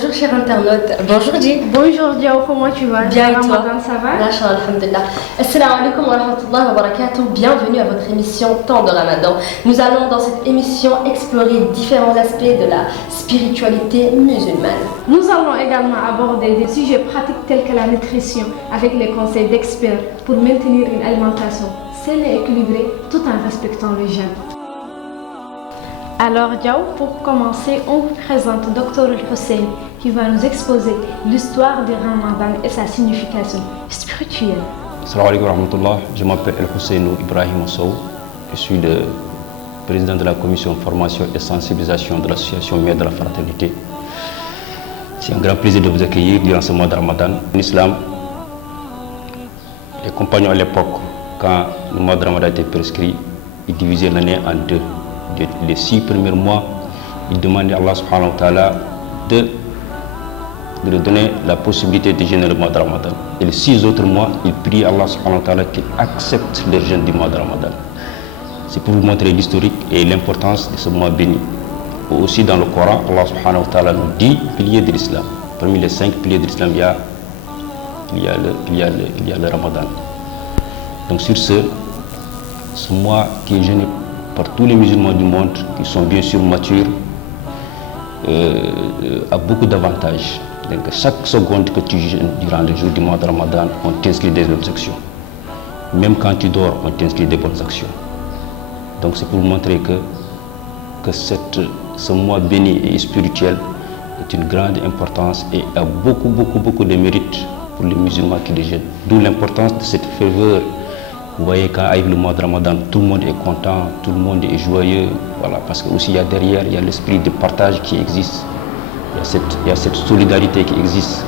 Bonjour chers internautes, bonjour Jay. Bonjour Diao, comment tu vas? Bien et toi? Ramadan, ça va? Machallah, alhamdulillah. Assalamu alaikum wa rahmatullahi wa barakatuh. Bienvenue à votre émission Temps de Ramadan. Nous allons dans cette émission explorer différents aspects de la spiritualité musulmane. Nous allons également aborder des sujets pratiques tels que la nutrition avec les conseils d'experts pour maintenir une alimentation saine et équilibrée tout en respectant le jeûne. Alors Diao, pour commencer, on vous présente Dr Hussein qui va nous exposer l'histoire du Ramadan et sa signification spirituelle. Assalamu alaikum wa rahmatullah. Je m'appelle Hussein Ibrahim Sow. Je suis le président de la commission formation et sensibilisation de l'association Mère de la Fraternité. C'est un grand plaisir de vous accueillir durant ce mois de Ramadan. En islam, les compagnons à l'époque, quand le mois de Ramadan était prescrit, ils divisaient l'année en deux. Les 6 premiers mois, ils demandaient à Allah subhanahu wa ta'ala de leur donner la possibilité de jeûner le mois de Ramadan. Et les 6 autres mois, ils prient Allah subhanahu wa ta'ala qu'il accepte leur jeûne du mois de Ramadan. C'est pour vous montrer l'historique et l'importance de ce mois béni. Aussi dans le Coran, Allah subhanahu wa ta'ala nous dit piliers de l'islam. Parmi les 5 piliers de l'islam, il y a le Ramadan. Donc sur ce mois qui est jeûné par tous les musulmans du monde, qui sont bien sûr matures, a beaucoup d'avantages. Donc chaque seconde que tu jeûnes durant le jour du mois de Ramadan, on t'inscrit des bonnes actions. Même quand tu dors, on t'inscrit des bonnes actions. Donc c'est pour vous montrer que ce mois béni et spirituel est une grande importance et a beaucoup de mérite pour les musulmans qui le jeûnent. D'où l'importance de cette ferveur. Vous voyez, quand arrive le mois de Ramadan, tout le monde est content, tout le monde est joyeux. Voilà, parce que aussi derrière, il y a l'esprit de partage qui existe. Il y a cette solidarité qui existe.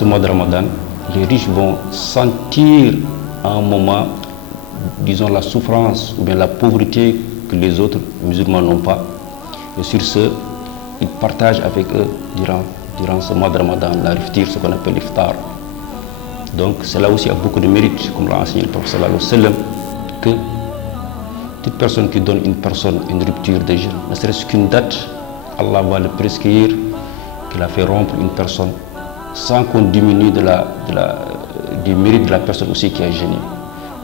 Le mois de Ramadan, les riches vont sentir à un moment, disons, la souffrance ou bien la pauvreté que les autres musulmans n'ont pas. Et sur ce, ils partagent avec eux durant ce mois de Ramadan, la riftir, ce qu'on appelle l'iftar. Donc cela aussi a beaucoup de mérite, comme l'a enseigné le prophète sallallahu alayhi wa sallam, que toute personne qui donne une rupture de jeûne, ne serait-ce qu'une date, Allah va le prescrire, qu'il a fait rompre une personne, sans qu'on diminue du mérite de la personne aussi qui a jeûné.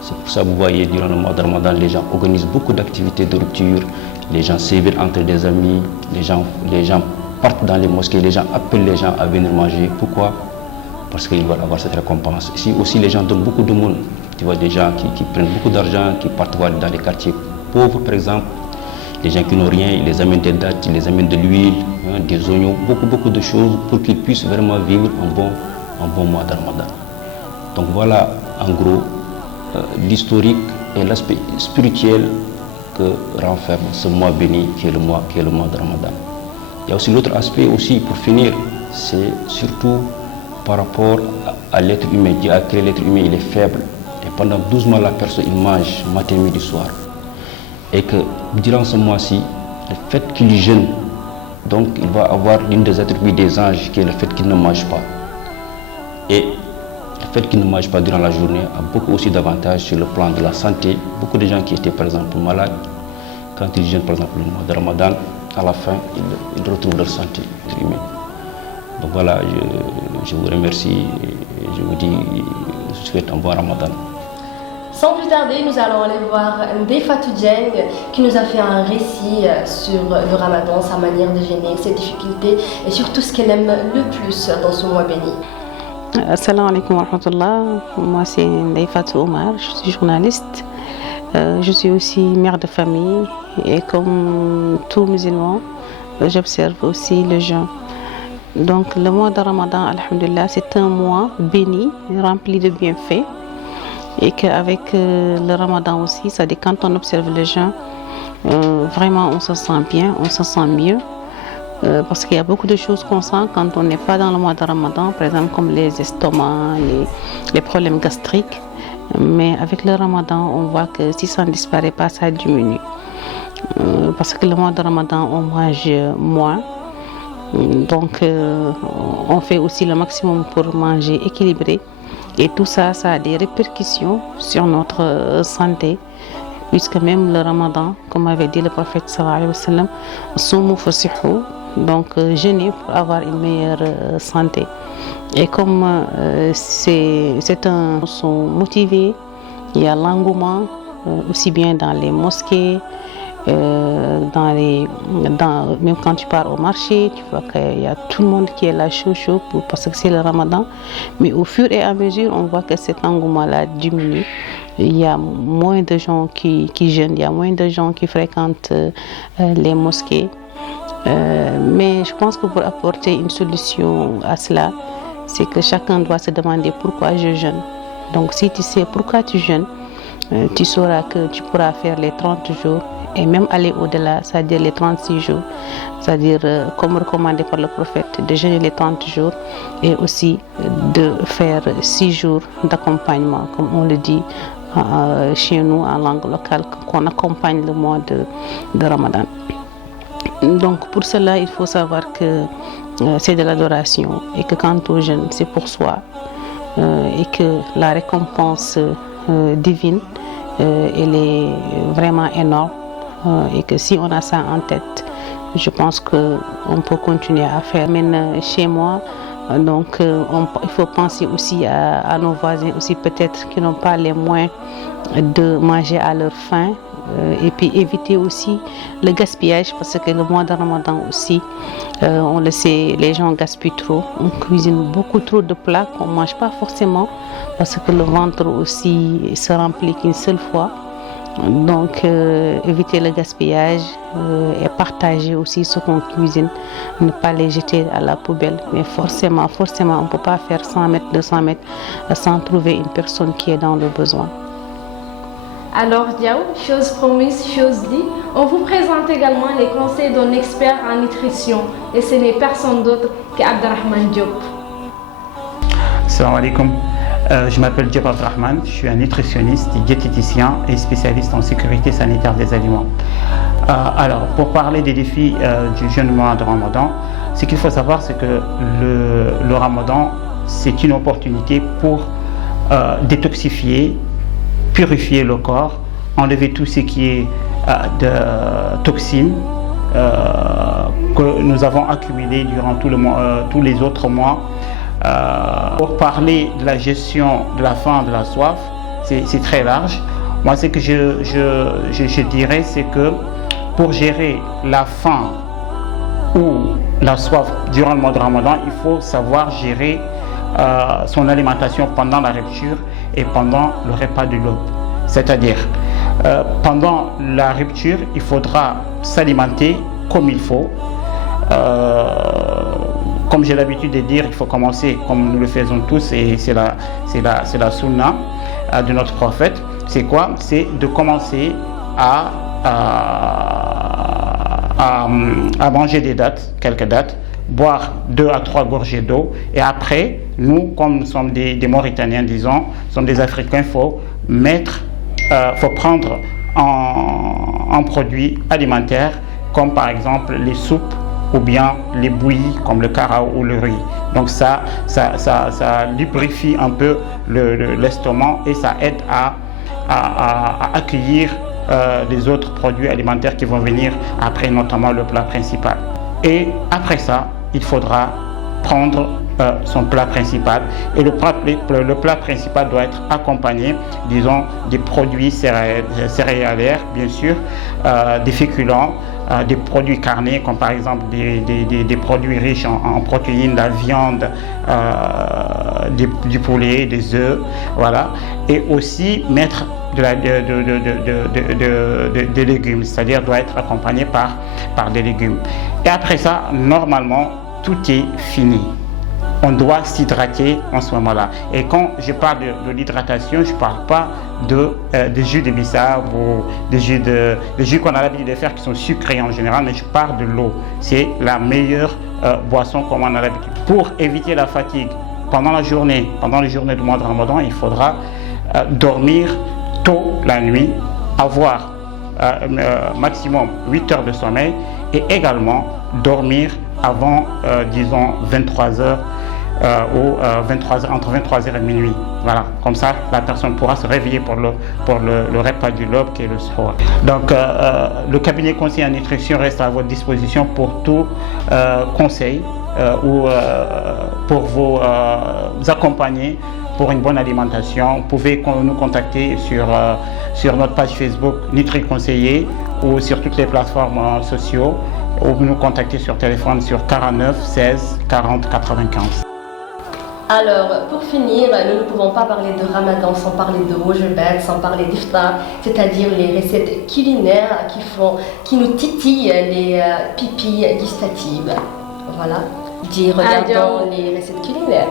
C'est pour ça que vous voyez, durant le mois de Ramadan, les gens organisent beaucoup d'activités de rupture, les gens s'évitent entre des amis, les gens partent dans les mosquées, les gens appellent les gens à venir manger. Pourquoi? Parce qu'ils veulent avoir cette récompense. Ici aussi, les gens donnent beaucoup de monde. Tu vois des gens qui prennent beaucoup d'argent, qui partent voir dans les quartiers pauvres, par exemple. Les gens qui n'ont rien, ils les amènent des dattes, ils les amènent de l'huile, des oignons, beaucoup de choses pour qu'ils puissent vraiment vivre un bon mois de Ramadan. Donc voilà, en gros, l'historique et l'aspect spirituel que renferme ce mois béni qui est le mois de Ramadan. Il y a aussi l'autre aspect aussi, pour finir, c'est surtout par rapport à l'être humain. Dieu a créé l'être humain, il est faible. Et pendant 12 mois, la personne, il mange matin, midi, soir. Et que durant ce mois-ci, le fait qu'il jeûne, donc il va avoir l'une des attributs des anges, qui est le fait qu'il ne mange pas. Et le fait qu'il ne mange pas durant la journée a beaucoup aussi d'avantages sur le plan de la santé. Beaucoup de gens qui étaient par exemple malades, quand ils jeûnent par exemple le mois de Ramadan, à la fin, ils retrouvent leur santé humaine. Donc voilà, je vous remercie et je vous dis, je souhaite un bon Ramadan. Sans plus tarder, nous allons aller voir Ndeye Fatou Dieng qui nous a fait un récit sur le Ramadan, sa manière de jeûner, ses difficultés et surtout ce qu'elle aime le plus dans ce mois béni. Assalamu alaikum wa rahmatullah. Moi c'est Ndeye Fatou Omar, je suis journaliste. Je suis aussi mère de famille et comme tout musulman, j'observe aussi le jeûne. Donc le mois de Ramadan, alhamdulillah, c'est un mois béni, rempli de bienfaits. Et qu'avec le Ramadan aussi, ça dit quand on observe le jeûne, vraiment on se sent bien, on se sent mieux. Parce qu'il y a beaucoup de choses qu'on sent quand on n'est pas dans le mois de Ramadan, par exemple comme les estomacs, les problèmes gastriques. Mais avec le Ramadan, on voit que si ça ne disparaît pas, ça diminue. Parce que le mois de Ramadan, on mange moins. Donc on fait aussi le maximum pour manger équilibré. Et tout ça, ça a des répercussions sur notre santé, puisque même le Ramadan, comme avait dit le prophète sallallahu alayhi wa sallam, donc jeûner pour avoir une meilleure santé. Et comme sont motivés, il y a l'engouement aussi bien dans les mosquées, même quand tu pars au marché, tu vois qu'il y a tout le monde qui est là chaud parce que c'est le Ramadan. Mais au fur et à mesure, on voit que cet engouement-là diminue. Il y a moins de gens qui jeûnent, il y a moins de gens qui fréquentent les mosquées. Mais je pense que pour apporter une solution à cela, c'est que chacun doit se demander pourquoi je jeûne. Donc si tu sais pourquoi tu jeûnes, tu sauras que tu pourras faire les 30 jours et même aller au-delà, c'est-à-dire les 36 jours, c'est-à-dire comme recommandé par le prophète, de jeûner les 30 jours et aussi de faire 6 jours d'accompagnement, comme on le dit chez nous en langue locale, qu'on accompagne le mois de Ramadan. Donc pour cela, il faut savoir que c'est de l'adoration et que quand on jeûne, c'est pour soi et que la récompense divine, elle est vraiment énorme et que si on a ça en tête, je pense qu'on peut continuer à faire. Même chez moi, donc il faut penser aussi à nos voisins aussi peut-être qui n'ont pas les moyens de manger à leur faim. Et puis éviter aussi le gaspillage parce que le mois de Ramadan aussi, on le sait, les gens gaspillent trop. On cuisine beaucoup trop de plats qu'on ne mange pas forcément parce que le ventre aussi se remplit qu'une seule fois. Donc éviter le gaspillage et partager aussi ce qu'on cuisine, ne pas les jeter à la poubelle. Mais forcément, on ne peut pas faire 100 mètres, 200 mètres sans trouver une personne qui est dans le besoin. Alors Diaw, chose promise, chose dit, on vous présente également les conseils d'un expert en nutrition et ce n'est personne d'autre qu'Abderrahmane Diop. Salam alaikum, je m'appelle Diop Abderrahmane, je suis un nutritionniste, diététicien et spécialiste en sécurité sanitaire des aliments. Alors pour parler des défis du jeûne mois de Ramadan, ce qu'il faut savoir c'est que le Ramadan c'est une opportunité pour détoxifier, purifier le corps, enlever tout ce qui est de toxines que nous avons accumulées durant tous les autres mois. Pour parler de la gestion de la faim, de la soif, c'est très large. Moi, ce que je dirais, c'est que pour gérer la faim ou la soif durant le mois de Ramadan, il faut savoir gérer son alimentation pendant la rupture et pendant le repas de l'aube. C'est-à-dire, pendant la rupture, il faudra s'alimenter comme il faut. Comme j'ai l'habitude de dire, il faut commencer comme nous le faisons tous, et c'est la sunna de notre prophète. C'est quoi? C'est de commencer à manger quelques dates, boire 2 à 3 gorgées d'eau, et après, nous, comme nous sommes des Mauritaniens, disons, nous sommes des Africains, faut prendre en produits alimentaires, comme par exemple les soupes, ou bien les bouillies comme le karao ou le riz. Donc ça lubrifie un peu l'estomac et ça aide à accueillir les autres produits alimentaires qui vont venir après, notamment le plat principal. Et après ça, il faudra prendre son plat principal, et le plat principal doit être accompagné, disons, des produits céréalières, bien sûr, des féculents, des produits carnés, comme par exemple des produits riches en protéines, la viande, du poulet, des œufs, voilà, et aussi mettre des légumes, c'est-à-dire doit être accompagné par des légumes. Et après ça, normalement, tout est fini. On doit s'hydrater en ce moment-là. Et quand je parle de l'hydratation, je ne parle pas de jus de bissap ou des jus qu'on a l'habitude de faire qui sont sucrés en général, mais je parle de l'eau. C'est la meilleure boisson qu'on a l'habitude. Pour éviter la fatigue pendant les journées du mois de Ramadan, il faudra dormir tôt la nuit, avoir maximum 8 heures de sommeil, et également dormir avant, disons, 23 heures entre 23h et minuit. Voilà, comme ça, la personne pourra se réveiller pour le repas du lobe qui est le soir. Donc, le cabinet conseiller en nutrition reste à votre disposition pour tout conseil ou pour vous accompagner pour une bonne alimentation. Vous pouvez nous contacter sur notre page Facebook Nutri Conseiller ou sur toutes les plateformes sociaux, ou nous contacter sur téléphone sur 49 16 40 95. Alors, pour finir, nous ne pouvons pas parler de Ramadan sans parler de Wojbet, sans parler d'Iftar, c'est-à-dire les recettes culinaires qui nous titillent les pipilles gustatives. Voilà, regardons les recettes culinaires.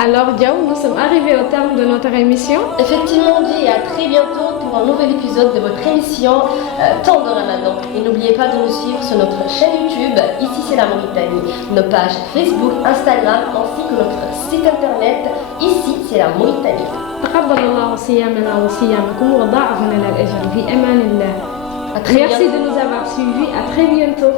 Alors Diaw, nous sommes arrivés au terme de notre émission. Effectivement, on dit à très bientôt pour un nouvel épisode de votre émission Temps de Ramadan. Et n'oubliez pas de nous suivre sur notre chaîne YouTube, Ici c'est la Mauritanie, nos pages Facebook, Instagram, ainsi que notre site internet, Ici c'est la Mauritanie. تقبل الله صيامنا وصيامكم وضاعف لنا الأجر في أمان الله. Merci de nous avoir suivis. À très bientôt.